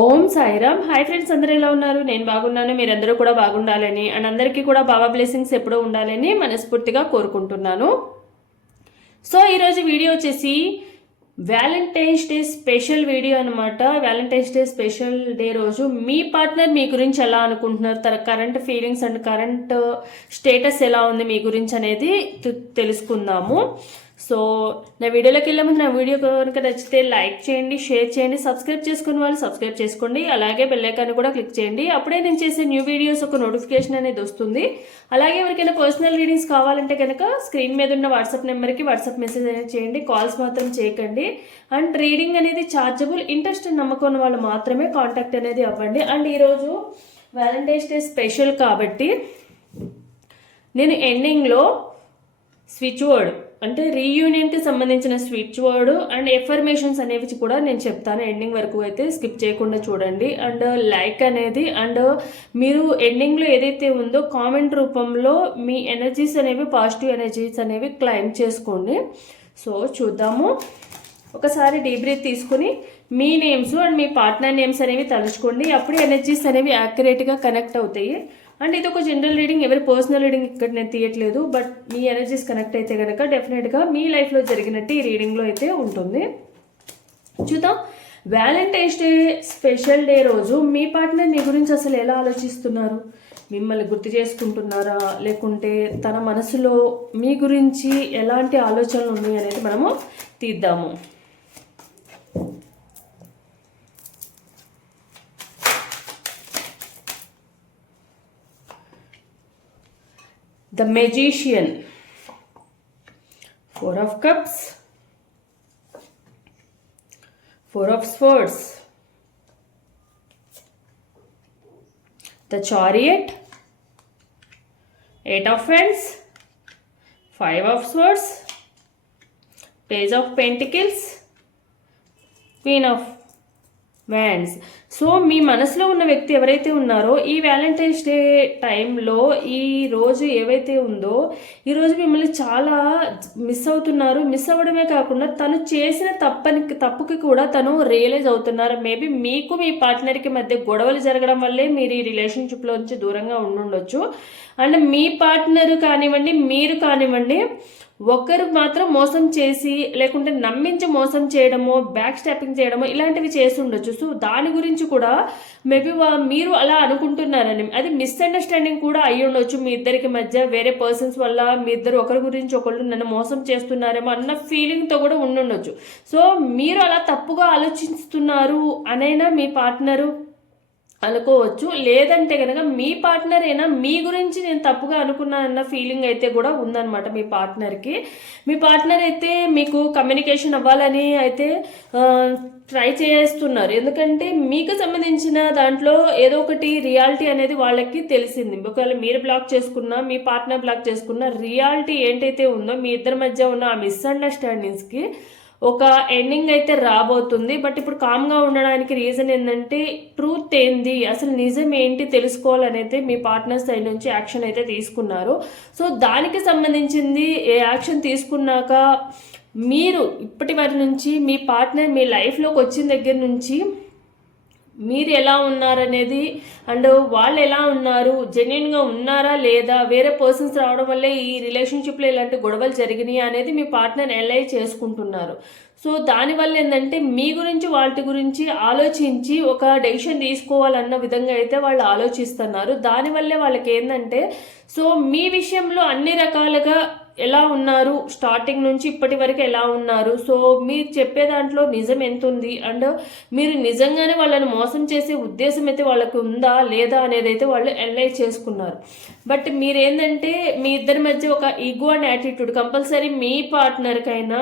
ఓం Sairam. Hi friends అందరూ ఎలా ఉన్నారు? నేను బాగున్నాను మీరందరూ కూడా బాగుండాలని అండ్ అందరికీ కూడా బాబా బ్లెస్సింగ్స్ ఎప్పుడూ ఉండాలని మనస్ఫూర్తిగా కోరుకుంటున్నాను. సో ఈరోజు వీడియో వచ్చేసి వ్యాలంటైన్స్ డే స్పెషల్ వీడియో అనమాట వ్యాలంటైన్స్ డే స్పెషల్ డే రోజు మీ పార్ట్నర్ మీ గురించి ఎలా అనుకుంటున్నారు? తన current feelings and current status ఎలా ఉంది మీ గురించి అనేది తెలుసుకుందాము. సో నా వీడియోలోకి వెళ్ళే ముందు నా వీడియో కనుక నచ్చితే లైక్ చేయండి షేర్ చేయండి సబ్స్క్రైబ్ చేసుకున్న వాళ్ళు సబ్స్క్రైబ్ చేసుకోండి. అలాగే బెల్లైకాన్ని కూడా క్లిక్ చేయండి. అప్పుడే నేను చేసే న్యూ వీడియోస్ ఒక నోటిఫికేషన్ అనేది వస్తుంది. అలాగే ఎవరికైనా పర్సనల్ రీడింగ్స్ కావాలంటే కనుక స్క్రీన్ మీద ఉన్న వాట్సాప్ నెంబర్కి వాట్సాప్ మెసేజ్ అనేది చేయండి. కాల్స్ మాత్రం చేయకండి. అండ్ రీడింగ్ అనేది ఛార్జబుల్ ఇంట్రెస్ట్ నమ్మకం ఉన్న వాళ్ళు మాత్రమే కాంటాక్ట్ అనేది అవ్వండి. అండ్ ఈరోజు వ్యాలంటైన్స్ డే స్పెషల్ కాబట్టి నేను ఎండింగ్లో స్విచ్ వర్డ్ అంటే రీయూనియన్కి సంబంధించిన స్విచ్ వర్డ్ అండ్ ఎఫర్మేషన్స్ అనేవి కూడా నేను చెప్తాను. ఎండింగ్ వరకు అయితే స్కిప్ చేయకుండా చూడండి. అండ్ లైక్ అనేది అండ్ మీరు ఎండింగ్లో ఏదైతే ఉందో కామెంట్ రూపంలో మీ ఎనర్జీస్ అనేవి పాజిటివ్ ఎనర్జీస్ అనేవి క్లైమ్ చేసుకోండి. సో చూద్దాము. ఒకసారి డీప్ బ్రీత్ తీసుకుని మీ నేమ్స్ అండ్ మీ పార్ట్నర్ నేమ్స్ అనేవి తలుచుకోండి. అప్పుడు ఎనర్జీస్ అనేవి యాక్యురేట్గా కనెక్ట్ అవుతాయి. అండ్ ఇది ఒక జనరల్ రీడింగ్ ఎవరి పర్సనల్ రీడింగ్ ఇక్కడ నేను తీయట్లేదు బట్ మీ ఎనర్జీస్ కనెక్ట్ అయితే కనుక డెఫినెట్గా మీ లైఫ్లో జరిగినట్టు ఈ రీడింగ్లో అయితే ఉంటుంది. చూద్దాం. వ్యాలంటైన్స్ డే స్పెషల్ డే రోజు మీ పార్ట్నర్ మీ గురించి అసలు ఎలా ఆలోచిస్తున్నారు? మిమ్మల్ని గుర్తు చేసుకుంటున్నారా? లేకుంటే తన మనసులో మీ గురించి ఎలాంటి ఆలోచనలు ఉన్నాయి అనేది మనము తీద్దాము. the magician. Four of cups. Four of swords. The chariot. Eight of wands. Five of swords. Page of pentacles. Queen of wands so మీ మనసులో ఉన్న వ్యక్తి ఎవరైతే ఉన్నారో ఈ వ్యాలంటైన్స్ డే టైంలో ఈ రోజు ఏవైతే ఉందో ఈరోజు మిమ్మల్ని చాలా మిస్ అవుతున్నారు. మిస్ అవ్వడమే కాకుండా తను చేసిన తప్పని తప్పుకి కూడా తను రియలైజ్ అవుతున్నారు. మేబీ మీకు మీ పార్ట్నర్కి మధ్య గొడవలు జరగడం వల్లే మీరు ఈ రిలేషన్షిప్లో నుంచి దూరంగా ఉండుండొచ్చు. అండ్ మీ పార్ట్నర్ కానివ్వండి మీరు కానివ్వండి ఒకరు మాత్రం మోసం చేసి లేకుంటే నమ్మించి మోసం చేయడమో బ్యాక్ స్టాపింగ్ చేయడమో ఇలాంటివి చేసి ఉండొచ్చు సో దాని గురించి కూడా మేబీ మీరు అలా అనుకుంటున్నారని అది మిస్అండర్స్టాండింగ్ కూడా అయి ఉండొచ్చు మీ ఇద్దరికి మధ్య. వేరే పర్సన్స్ వల్ల మీ ఇద్దరు ఒకరి గురించి ఒకళ్ళు నన్ను మోసం చేస్తున్నారేమో అన్న ఫీలింగ్తో కూడా ఉండుండొచ్చు. సో మీరు అలా తప్పుగా ఆలోచిస్తున్నారు అనైనా మీ పార్ట్నరు అనుకోవచ్చు. లేదంటే కనుక మీ పార్ట్నర్ అయినా మీ గురించి నేను తప్పుగా అనుకున్నానన్న ఫీలింగ్ అయితే కూడా ఉందన్నమాట మీ పార్ట్నర్కి. మీ పార్ట్నర్ అయితే మీకు కమ్యూనికేషన్ అవ్వాలని అయితే ట్రై చేస్తున్నారు. ఎందుకంటే మీకు సంబంధించిన దాంట్లో ఏదో ఒకటి రియాలిటీ అనేది వాళ్ళకి తెలిసింది. ఒకవేళ మీరు బ్లాక్ చేసుకున్నా మీ పార్ట్నర్ బ్లాక్ చేసుకున్న రియాలిటీ ఏంటైతే ఉందో మీ ఇద్దరి మధ్య ఉన్న ఆ మిస్అండర్స్టాండింగ్స్కి ఒక ఎండింగ్ అయితే రాబోతుంది. బట్ ఇప్పుడు కామ్గా ఉండడానికి రీజన్ ఏంటంటే ట్రూత్ ఏంది? అసలు నిజం ఏంటి? తెలుసుకోవాలనైతే మీ పార్ట్నర్ సైడ్ నుంచి యాక్షన్ అయితే తీసుకున్నారు. సో దానికి సంబంధించింది ఏ యాక్షన్ తీసుకున్నాక మీరు ఇప్పటి వరకు నుంచి మీ పార్ట్నర్ మీ లైఫ్లోకి వచ్చిన దగ్గర నుంచి మీరు ఎలా ఉన్నారనేది అండ్ వాళ్ళు ఎలా ఉన్నారు జెన్యున్గా ఉన్నారా లేదా వేరే పర్సన్స్ రావడం వల్లే ఈ రిలేషన్షిప్లో ఇలాంటి గొడవలు జరిగినాయి అనేది మీ పార్ట్నర్ ఎలా చేసుకుంటున్నారు. సో దానివల్ల ఏంటంటే మీ గురించి వాటి గురించి ఆలోచించి ఒక డెసిషన్ తీసుకోవాలన్న విధంగా అయితే వాళ్ళు ఆలోచిస్తున్నారు. దానివల్లే వాళ్ళకి ఏంటంటే సో మీ విషయంలో అన్ని రకాలుగా ఎలా ఉన్నారు? స్టార్టింగ్ నుంచి ఇప్పటి వరకు ఎలా ఉన్నారు? సో మీరు చెప్పే దాంట్లో నిజం ఎంత ఉంది అండ్ మీరు నిజంగానే వాళ్ళని మోసం చేసే ఉద్దేశం అయితే వాళ్ళకి ఉందా? లేదా అనేది అయితే వాళ్ళు అనలైజ్ చేసుకున్నారు. బట్ మీరేంటంటే మీ ఇద్దరి మధ్య ఒక ఈగో అండ్ యాటిట్యూడ్ కంపల్సరీ మీ పార్ట్నర్కైనా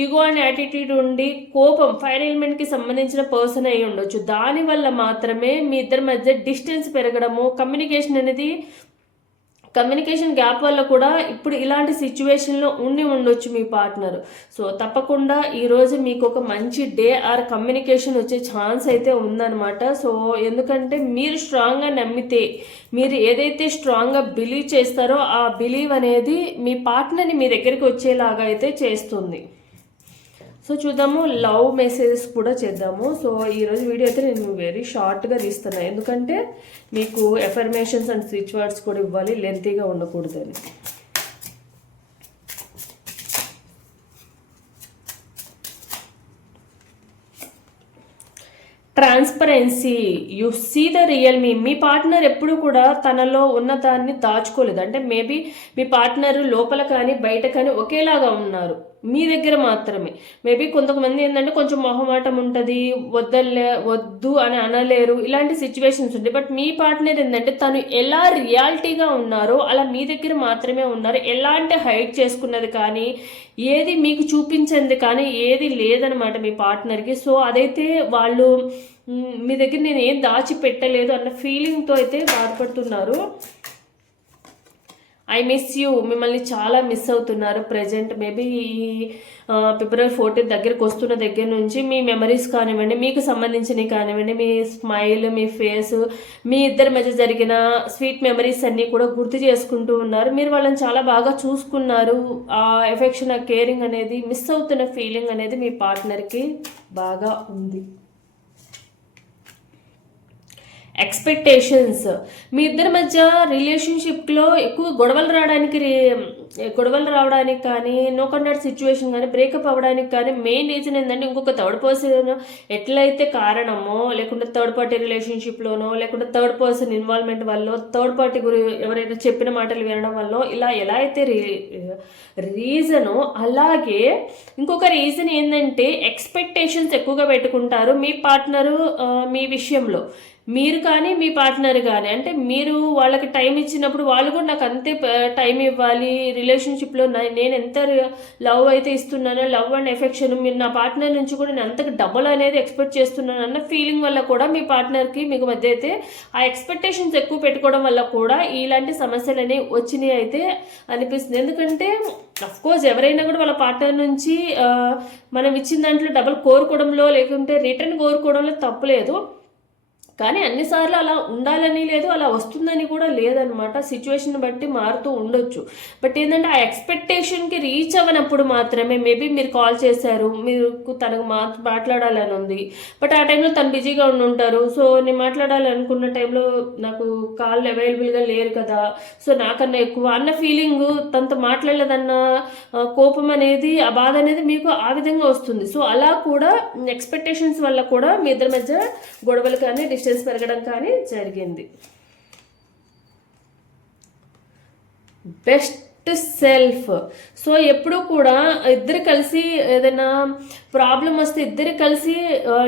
ఈగో అండ్ యాటిట్యూడ్ ఉండి కోపం ఫైర్ ఎలిమెంట్కి సంబంధించిన పర్సన్ అయి ఉండొచ్చు దానివల్ల మాత్రమే మీ ఇద్దరి మధ్య డిస్టెన్స్ పెరగడము కమ్యూనికేషన్ అనేది కమ్యూనికేషన్ గ్యాప్ వల్ల కూడా ఇప్పుడు ఇలాంటి సిచ్యువేషన్లో ఉండి ఉండొచ్చు మీ పార్ట్నర్ సో తప్పకుండా ఈరోజు మీకు ఒక మంచి డే ఆర్ కమ్యూనికేషన్ వచ్చే ఛాన్స్ అయితే ఉందన్నమాట. సో ఎందుకంటే మీరు స్ట్రాంగ్గా నమ్మితే మీరు ఏదైతే స్ట్రాంగ్గా బిలీవ్ చేస్తారో ఆ బిలీవ్ అనేది మీ పార్ట్నర్ని మీ దగ్గరికి వచ్చేలాగా అయితే చేస్తుంది. సో చూద్దాము లవ్ మెసేజెస్ కూడా చేద్దాము. సో ఈరోజు వీడియో అయితే నేను వెరీ షార్ట్గా తీస్తున్నాను ఎందుకంటే మీకు ఎఫర్మేషన్స్ అండ్ స్విచ్ వర్డ్స్ కూడా ఇవ్వాలి లెంతీగా ఉండకూడదని. Transparency you see the real మీ మీ పార్ట్నర్ ఎప్పుడు కూడా తనలో ఉన్న దాన్ని దాచుకోలేదు. అంటే మేబీ మీ పార్ట్నర్ లోపల కానీ బయట కానీ ఒకేలాగా ఉన్నారు. మీ దగ్గర మాత్రమే. మేబీ కొంతమంది ఏంటంటే కొంచెం మొహమాటం ఉంటుంది వద్దలే వద్దు అని అనలేరు ఇలాంటి సిచ్యువేషన్స్ ఉంటాయి. బట్ మీ పార్ట్నర్ ఏంటంటే తను ఎలా రియాలిటీగా ఉన్నారో అలా మీ దగ్గర మాత్రమే ఉన్నారు. ఎలాంటి హైట్ చేసుకున్నది కానీ ఏది మీకు చూపించింది కానీ ఏది లేదనమాట మీ పార్ట్నర్కి సో అదైతే వాళ్ళు మీ దగ్గర నేను ఏం దాచి పెట్టలేదు అన్న ఫీలింగ్తో అయితే బాధపడుతున్నారు. ఐ మిస్ యూ మిమ్మల్ని చాలా మిస్ అవుతున్నారు ప్రజెంట్ మేబీ ఈ ఫిబ్రవరి ఫోర్టీన్ దగ్గరకు వస్తున్న దగ్గర నుంచి మీ మెమరీస్ కానివ్వండి మీకు సంబంధించినవి కానివ్వండి మీ స్మైల్ మీ ఫేస్ మీ ఇద్దరి మధ్య జరిగిన స్వీట్ మెమరీస్ అన్నీ కూడా గుర్తు చేసుకుంటూ ఉన్నారు. మీరు వాళ్ళని చాలా బాగా చూసుకున్నారు. ఆ ఎఫెక్షన్ ఆ కేరింగ్ అనేది మిస్ అవుతున్న ఫీలింగ్ అనేది మీ పార్ట్నర్కి బాగా ఉంది. ఎక్స్పెక్టేషన్స్. మీ ఇద్దరి మధ్య రిలేషన్షిప్లో ఎక్కువ గొడవలు రావడానికి రే- గొడవలు రావడానికి కానీ నో కండక్ట్ సిచ్యువేషన్ కానీ బ్రేకప్ అవ్వడానికి కానీ మెయిన్ రీజన్ ఏంటంటే ఇంకొక థర్డ్ పర్సన్ ఎట్లయితే కారణమో లేకుంటే థర్డ్ పార్టీ రిలేషన్షిప్లోనో లేకుంటే థర్డ్ పర్సన్ ఇన్వాల్వ్మెంట్ వల్ల థర్డ్ పార్టీ గురి ఎవరైనా చెప్పిన మాటలు వినడం వల్ల ఇలా ఎలా అయితే రీ రీజను అలాగే ఇంకొక రీజన్ ఏంటంటే ఎక్స్పెక్టేషన్స్ ఎక్కువగా పెట్టుకుంటారు మీ పార్ట్నరు మీ విషయంలో. మీరు కానీ మీ పార్ట్నర్ కానీ అంటే మీరు వాళ్ళకి టైం ఇచ్చినప్పుడు వాళ్ళు కూడా నాకు అంతే టైం ఇవ్వాలి రిలేషన్షిప్లో నేను ఎంత లవ్ అయితే ఇస్తున్నానో లవ్ అండ్ ఎఫెక్షన్ మీరు నా పార్ట్నర్ నుంచి కూడా నేను అంతకు డబుల్ అనేది ఎక్స్పెక్ట్ చేస్తున్నాను అన్న ఫీలింగ్ వల్ల కూడా మీ పార్ట్నర్కి మీకు మధ్య అయితే ఆ ఎక్స్పెక్టేషన్స్ ఎక్కువ పెట్టుకోవడం వల్ల కూడా ఇలాంటి సమస్యలు అనేవి వచ్చినాయి అయితే అనిపిస్తుంది. ఎందుకంటే కోర్స్ ఎవరైనా కూడా వాళ్ళ పార్ట్నర్ నుంచి మనం ఇచ్చిన దాంట్లో డబల్ కోరుకోవడంలో లేకుంటే రిటర్న్ కోరుకోవడంలో తప్పులేదు కానీ అన్నిసార్లు అలా ఉండాలని లేదు అలా వస్తుందని కూడా లేదనమాట సిచ్యువేషన్ బట్టి మారుతూ ఉండొచ్చు. బట్ ఏంటంటే ఆ ఎక్స్పెక్టేషన్కి రీచ్ అవ్వనప్పుడు మాత్రమే మేబీ మీరు కాల్ చేశారు మీరు తనకు మా మాట్లాడాలని ఉంది. బట్ ఆ టైంలో తను బిజీగా ఉండి ఉంటారు సో నేను మాట్లాడాలి అనుకున్న టైంలో నాకు కాల్ అవైలబుల్గా లేరు కదా. సో నాకన్నా ఎక్కువ అన్న ఫీలింగ్ తనతో మాట్లాడలేదన్న కోపం అనేది ఆ బాధ అనేది మీకు ఆ విధంగా వస్తుంది. సో అలా కూడా ఎక్స్పెక్టేషన్స్ వల్ల కూడా మీ ఇద్దరి మధ్య గొడవలు కానీ డిస్టెన్స్ పెరగడం కానీ జరిగింది. బెస్ట్ టు సెల్ఫ్ సో ఎప్పుడూ కూడా ఇద్దరు కలిసి ఏదైనా ప్రాబ్లం వస్తే ఇద్దరు కలిసి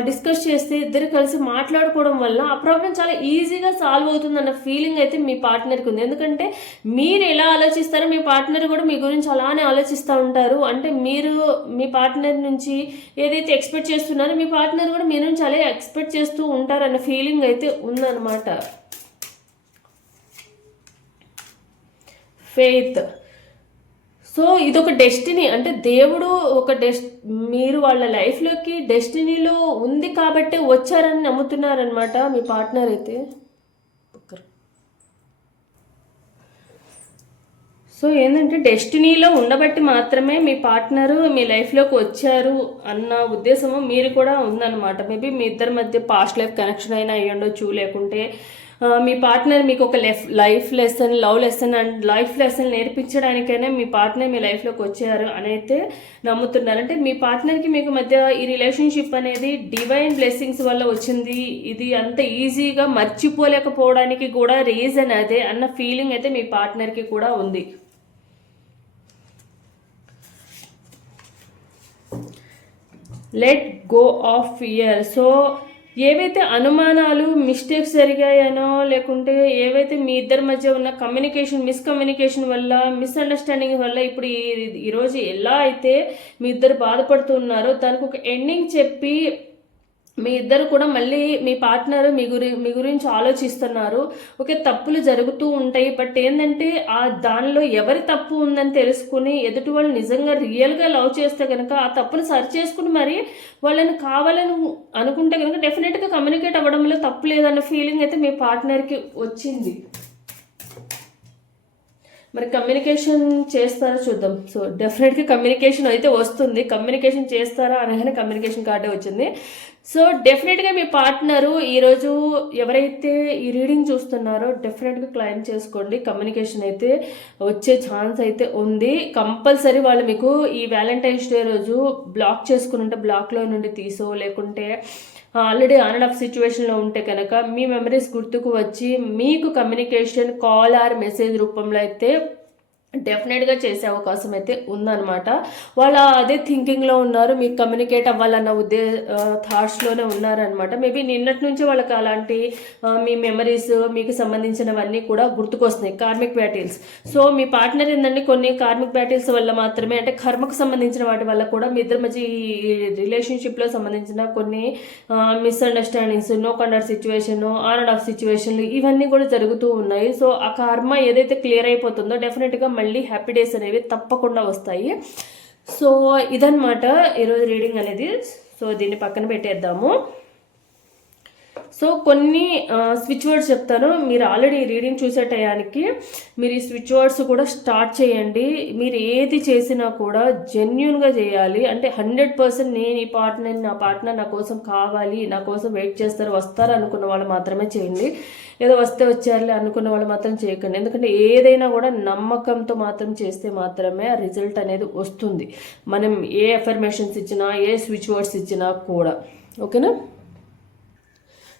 డిస్కస్ చేస్తే ఇద్దరు కలిసి మాట్లాడుకోవడం వల్ల ఆ ప్రాబ్లం చాలా ఈజీగా సాల్వ్ అవుతుందన్న ఫీలింగ్ అయితే మీ పార్ట్నర్కి ఉంది. ఎందుకంటే మీరు ఎలా ఆలోచిస్తారో మీ పార్ట్నర్ కూడా మీ గురించి అలానే ఆలోచిస్తూ ఉంటారు. అంటే మీరు మీ పార్ట్నర్ నుంచి ఏదైతే ఎక్స్పెక్ట్ చేస్తున్నారో మీ పార్ట్నర్ కూడా మీ నుంచి అలాగే ఎక్స్పెక్ట్ చేస్తూ ఉంటారన్న ఫీలింగ్ అయితే ఉందన్నమాట. ఫెయిత్ సో ఇదొక డెస్టినీ. అంటే దేవుడు ఒక డెస్ మీరు వాళ్ళ లైఫ్లోకి డెస్టినీలో ఉంది కాబట్టి వచ్చారని నమ్ముతున్నారనమాట మీ పార్ట్నర్ అయితే. సో ఏంటంటే డెస్టినీలో ఉండబట్టి మాత్రమే మీ పార్ట్నరు మీ లైఫ్లోకి వచ్చారు అన్న ఉద్దేశము మీరు కూడా ఉందన్నమాట. మేబీ మీ ఇద్దరి మధ్య పాస్ట్ లైఫ్ కనెక్షన్ అయినా అయ్యి ఉండొచ్చు లేకుంటే మీ పార్ట్నర్ మీకు ఒక life life lesson love lesson and life lesson నేర్పించడానికైనా మీ పార్ట్నర్ మీ లైఫ్లోకి వచ్చారు అని అయితే నమ్ముతున్నారు. అంటే మీ పార్ట్నర్కి మీకు మధ్య ఈ రిలేషన్షిప్ అనేది డివైన్ బ్లెస్సింగ్స్ వల్ల వచ్చింది. ఇది అంత ఈజీగా మర్చిపోలేకపోవడానికి కూడా రీజన్ అదే అన్న ఫీలింగ్ అయితే మీ పార్ట్నర్కి కూడా ఉంది. Let go of fear so ఏవైతే అనుమానాలు మిస్టేక్స్ జరిగాయనో లేకుంటే ఏవైతే మీ ఇద్దరి మధ్య ఉన్న కమ్యూనికేషన్ మిస్కమ్యూనికేషన్ వల్ల మిస్అండర్స్టాండింగ్ వల్ల ఇప్పుడు ఈ ఈరోజు ఎలా అయితే మీ ఇద్దరు బాధపడుతున్నారో దానికి ఒక ఎండింగ్ చెప్పి మీ ఇద్దరు కూడా మళ్ళీ మీ పార్ట్నర్ మీ గురి మీ గురించి ఆలోచిస్తున్నారు. ఓకే తప్పులు జరుగుతూ ఉంటాయి. బట్ ఏంటంటే ఆ దానిలో ఎవరి తప్పు ఉందని తెలుసుకుని ఎదుటి వాళ్ళు నిజంగా రియల్గా లవ్ చేస్తే కనుక ఆ తప్పును సరి చేసుకుని మరి వాళ్ళని కావాలని అనుకుంటే కనుక డెఫినెట్గా కమ్యూనికేట్ అవ్వడంలో తప్పు లేదన్న ఫీలింగ్ అయితే మీ పార్ట్నర్కి వచ్చింది. మరి కమ్యూనికేషన్ చేస్తారా చూద్దాం. సో డెఫినెట్గా కమ్యూనికేషన్ అయితే వస్తుంది. కమ్యూనికేషన్ చేస్తారా అనగానే కమ్యూనికేషన్ కార్డే వచ్చింది. సో డెఫినెట్గా మీ పార్ట్నరు ఈరోజు ఎవరైతే ఈ రీడింగ్ చూస్తున్నారో డెఫినెట్గా క్లైమ్ చేసుకోండి. కమ్యూనికేషన్ అయితే వచ్చే ఛాన్స్ అయితే ఉంది. కంపల్సరీ వాళ్ళు మీకు ఈ వ్యాలంటైన్స్ డే రోజు బ్లాక్ చేసుకుని ఉంటే బ్లాక్లో నుండి తీసో లేకుంటే ఆల్రెడీ ఆన్ అండ్ ఆఫ్ సిచ్యువేషన్లో ఉంటే కనుక మీ మెమరీస్ గుర్తుకు వచ్చి మీకు కమ్యూనికేషన్ కాల్ ఆర్ మెసేజ్ రూపంలో అయితే డెఫినెట్గా చేసే అవకాశం అయితే ఉందన్నమాట. వాళ్ళ అదే థింకింగ్లో ఉన్నారు మీకు కమ్యూనికేట్ అవ్వాలన్న ఉద్దే థాట్స్లోనే ఉన్నారనమాట మేబీ నిన్నటి నుంచి వాళ్ళకి అలాంటి మీ మెమరీస్ మీకు సంబంధించినవన్నీ కూడా గుర్తుకొస్తున్నాయి కార్మిక్ బ్యాటిల్స్ సో మీ పార్ట్నర్ ఏంటంటే కొన్ని కార్మిక్ బ్యాటిల్స్ వల్ల మాత్రమే అంటే కర్మకు సంబంధించిన వాటి వల్ల కూడా మీ ఇద్దరి మధ్య ఈ రిలేషన్షిప్లో సంబంధించిన కొన్ని misunderstandings no contact situation on and off సిచ్యువేషన్లు ఇవన్నీ కూడా జరుగుతూ ఉన్నాయి. సో ఆ కర్మ ఏదైతే క్లియర్ అయిపోతుందో డెఫినెట్గా మళ్ళీ హ్యాపీ డేస్ అనేవి తప్పకుండా వస్తాయి. సో ఇదనమాట ఈరోజు రీడింగ్ అనేది. సో దీన్ని పక్కన పెట్టేద్దాము. సో కొన్ని స్విచ్ వర్డ్స్ చెప్తాను. మీరు ఆల్రెడీ రీడింగ్ చూసే టయానికి మీరు ఈ స్విచ్ వర్డ్స్ కూడా స్టార్ట్ చేయండి. మీరు ఏది చేసినా కూడా జెన్యున్గా చేయాలి. అంటే హండ్రెడ్ పర్సెంట్ నేను ఈ పార్ట్నర్ నా పార్ట్నర్ నా కోసం కావాలి నా కోసం వెయిట్ చేస్తారు వస్తారు అనుకున్న వాళ్ళు మాత్రమే చేయండి. ఏదో వస్తే వచ్చారులే అనుకున్న వాళ్ళు మాత్రం చేయకండి. ఎందుకంటే ఏదైనా కూడా నమ్మకంతో మాత్రం చేస్తే మాత్రమే ఆ రిజల్ట్ అనేది వస్తుంది. మనం ఏ అఫర్మేషన్స్ ఇచ్చినా ఏ స్విచ్ వర్డ్స్ ఇచ్చినా కూడా. ఓకేనా?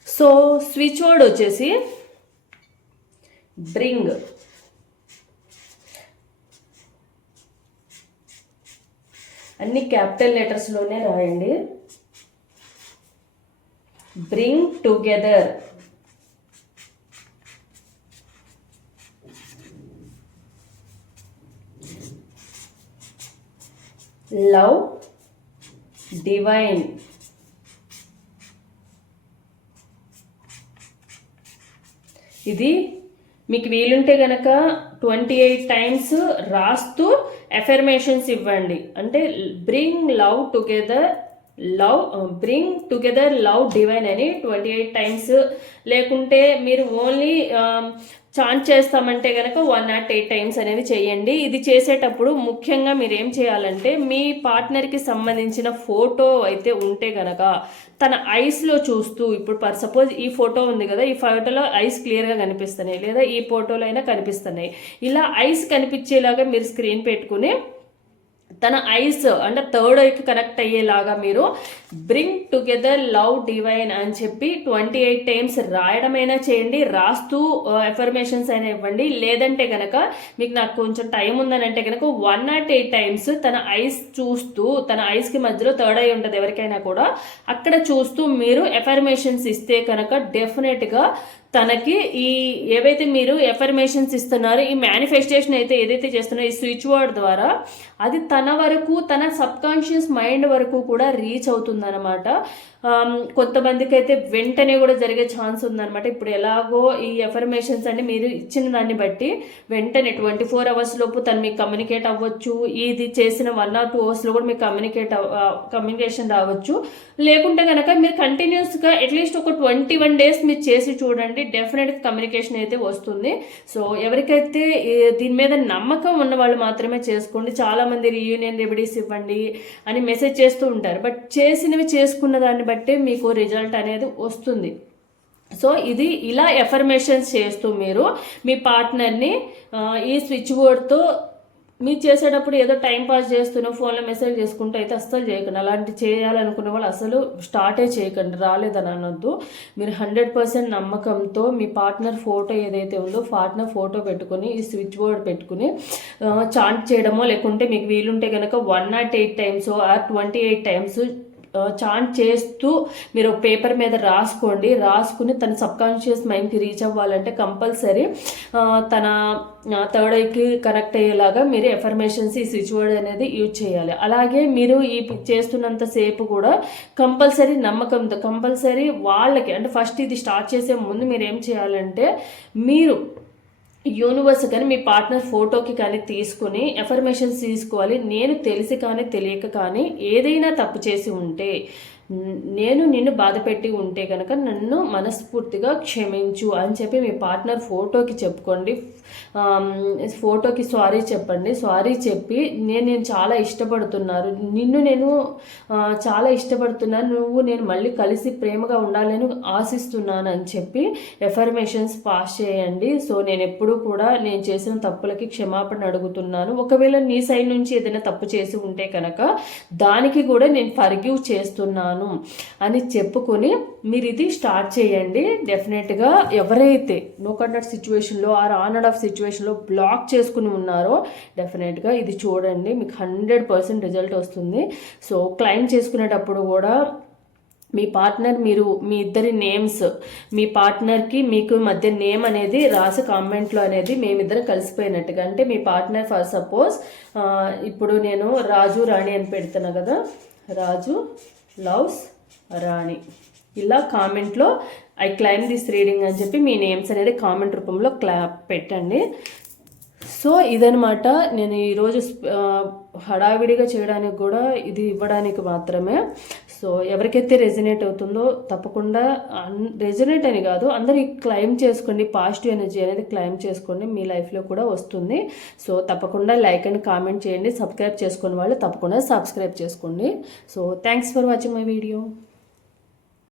సో స్విచ్ వర్డ్ వచ్చేసి బ్రింగ్. అన్ని క్యాపిటల్ లెటర్స్లోనే రాయండి. Bring together. Love divine. ఇది మీకు వీలుంటే గనక ట్వంటీ ఎయిట్ టైమ్స్ రాస్తూ ఎఫర్మేషన్స్ ఇవ్వండి. అంటే bring love together love bring together love divine అని ట్వంటీ ఎయిట్ టైమ్స్ లేకుంటే మీరు ఓన్లీ చాంట్ um, చేస్తామంటే కనుక వన్ నాట్ ఎయిట్ టైమ్స్ అనేది చేయండి. ఇది చేసేటప్పుడు ముఖ్యంగా మీరు ఏం చేయాలంటే మీ పార్ట్నర్కి సంబంధించిన ఫోటో అయితే ఉంటే కనుక తన ఐస్లో చూస్తూ ఇప్పుడు పర్ సపోజ్ ఈ ఫోటో ఉంది కదా ఈ ఫోటోలో ఐస్ క్లియర్గా కనిపిస్తున్నాయి లేదా ఈ ఫోటోలో అయినా కనిపిస్తున్నాయి. ఇలా ఐస్ కనిపించేలాగా మీరు స్క్రీన్ పెట్టుకుని తన ఐస్ అంటే థర్డ్ ఐకి కనెక్ట్ అయ్యేలాగా మీరు బ్రింగ్ టుగెదర్ లవ్ డివైన్ అని చెప్పి ట్వంటీ ఎయిట్ టైమ్స్ రాయడమైనా చేయండి రాస్తూ ఎఫర్మేషన్స్ అయినా ఇవ్వండి. లేదంటే కనుక మీకు నాకు కొంచెం టైం ఉందని అంటే కనుక వన్ నాట్ ఎయిట్ టైమ్స్ తన ఐస్ చూస్తూ తన ఐస్కి మధ్యలో థర్డ్ ఐ ఉంటుంది ఎవరికైనా కూడా అక్కడ చూస్తూ మీరు ఎఫర్మేషన్స్ ఇస్తే కనుక డెఫినెట్గా తనకి ఈ ఏవైతే మీరు ఎఫర్మేషన్స్ ఇస్తున్నారో ఈ మేనిఫెస్టేషన్ అయితే ఏదైతే చేస్తున్నారో ఈ స్విచ్ వర్డ్ ద్వారా అది తన వరకు తన సబ్ కాన్షియస్ మైండ్ వరకు కూడా రీచ్ అవుతుందన్నమాట. కొంతమందికి అయితే వెంటనే కూడా జరిగే ఛాన్స్ ఉందన్నమాట. ఇప్పుడు ఎలాగో ఈ ఎఫర్మేషన్స్ అంటే మీరు ఇచ్చిన దాన్ని బట్టి వెంటనే ట్వంటీ ఫోర్ అవర్స్ లోపు తను మీకు కమ్యూనికేట్ అవ్వచ్చు. ఇది చేసిన వన్ ఆర్ టూ అవర్స్లో కూడా మీకు కమ్యూనికేట్ కమ్యూనికేషన్ రావచ్చు. లేకుంటే కనుక మీరు కంటిన్యూస్గా అట్లీస్ట్ ఒక ట్వంటీ వన్ డేస్ మీరు చేసి చూడండి. డెఫినెట్ కమ్యూనికేషన్ అయితే వస్తుంది. సో ఎవరికైతే దీని మీద నమ్మకం ఉన్న వాళ్ళు మాత్రమే చేసుకోండి. చాలా మంది రీయూనియన్ రెమెడీస్ ఇవ్వండి అని మెసేజ్ చేస్తూ ఉంటారు. బట్ చేసినవి చేసుకున్న దాన్ని బట్టే మీకు రిజల్ట్ అనేది వస్తుంది. సో ఇది ఇలా ఎఫర్మేషన్స్ చేస్తూ మీరు మీ పార్ట్నర్ని ఈ స్విచ్ బోర్డ్తో మీరు చేసేటప్పుడు ఏదో టైం పాస్ చేస్తున్న ఫోన్లో మెసేజ్ చేసుకుంటూ అయితే అస్సలు చేయకండి. అలాంటి చేయాలనుకున్న వాళ్ళు అసలు స్టార్టే చేయకండి. రాలేదని అనొద్దు. మీరు హండ్రెడ్ పర్సెంట్ నమ్మకంతో మీ పార్ట్నర్ ఫోటో ఏదైతే ఉందో పార్ట్నర్ ఫోటో పెట్టుకొని ఈ స్విచ్ బోర్డ్ పెట్టుకుని చాంట్ చేయడమో లేకుంటే మీకు వీలుంటే కనుక one naught eight times or twenty eight times chant చేస్తూ మీరు పేపర్ మీద రాసుకోండి. రాసుకుని తన సబ్ కాన్షియస్ మైండ్కి రీచ్ అవ్వాలంటే కంపల్సరీ తన థర్డ్ ఐకి కనెక్ట్ అయ్యేలాగా మీరు ఎఫర్మేషన్స్ ఈ స్విచ్ వర్డ్ అనేది యూజ్ చేయాలి. అలాగే మీరు ఈ చేస్తున్నంత సేపు కూడా కంపల్సరీ నమ్మకంతో కంపల్సరీ వాళ్ళకి అంటే ఫస్ట్ ఇది స్టార్ట్ చేసే ముందు మీరు ఏం చేయాలంటే మీరు యూనివర్స్ కానీ మీ పార్ట్నర్ ఫోటోకి కానీ తీసుకుని ఎఫర్మేషన్స్ తీసుకోవాలి. నేను తెలిసి కానీ తెలియక కానీ ఏదైనా తప్పు చేసి ఉంటే నేను నిన్ను బాధ పెట్టి ఉంటే కనుక నన్ను మనస్ఫూర్తిగా క్షమించు అని చెప్పి మీ పార్ట్నర్ ఫోటోకి చెప్పుకోండి. ఫోటోకి సారీ చెప్పండి. సారీ చెప్పి నేను నేను చాలా ఇష్టపడుతున్నారు. నిన్ను నేను చాలా ఇష్టపడుతున్నాను. నువ్వు నేను మళ్ళీ కలిసి ప్రేమగా ఉండాలని ఆశిస్తున్నాను అని చెప్పి ఎఫర్మేషన్స్ పాస్ చేయండి. సో నేను ఎప్పుడూ కూడా నేను చేసిన తప్పులకి క్షమాపణ అడుగుతున్నాను. ఒకవేళ నీ సైడ్ నుంచి ఏదైనా తప్పు చేసి ఉంటే కనుక దానికి కూడా నేను ఫర్గివ్ చేస్తున్నాను. అని చెప్పుకొని మీరు ఇది స్టార్ట్ చేయండి. డెఫినెట్గా ఎవరైతే నో కండక్ట్ సిచ్యువేషన్లో ఆర్ ఆన్ అండ్ ఆఫ్ సిచ్యువేషన్లో బ్లాక్ చేసుకుని ఉన్నారో డెఫినెట్గా ఇది చూడండి. మీకు హండ్రెడ్ పర్సెంట్ రిజల్ట్ వస్తుంది. సో క్లైమ్ చేసుకునేటప్పుడు కూడా మీ పార్ట్నర్ మీరు మీ ఇద్దరి నేమ్స్ మీ పార్ట్నర్కి మీకు మధ్య నేమ్ అనేది రాసి కామెంట్లో అనేది మేమిద్దరం కలిసిపోయినట్టుగా. అంటే మీ పార్ట్నర్ ఫర్ సపోజ్ ఇప్పుడు నేను రాజు రాణి అని పెడుతున్నా కదా. రాజు లవ్స్ రాణి. ఇలా కామెంట్లో ఐ క్లైమ్ దిస్ రీడింగ్ అని చెప్పి మీ నేమ్స్ అనేది కామెంట్ రూపంలో క్లా పెట్టండి. సో ఇదనమాట నేను ఈరోజు హడావిడిగా చేయడానికి కూడా ఇది ఇవ్వడానికి మాత్రమే. సో ఎవరికైతే రెజినేట్ అవుతుందో తప్పకుండా రెజినేట్ అని కాదు అందరూ క్లైమ్ చేసుకోండి పాజిటివ్ ఎనర్జీ అనేది క్లైమ్ చేసుకోండి మీ లైఫ్లో కూడా వస్తుంది. సో తప్పకుండా లైక్ అండ్ కామెంట్ చేయండి సబ్స్క్రైబ్ చేసుకుని వాళ్ళు తప్పకుండా సబ్స్క్రైబ్ చేసుకోండి. So thanks for watching my video.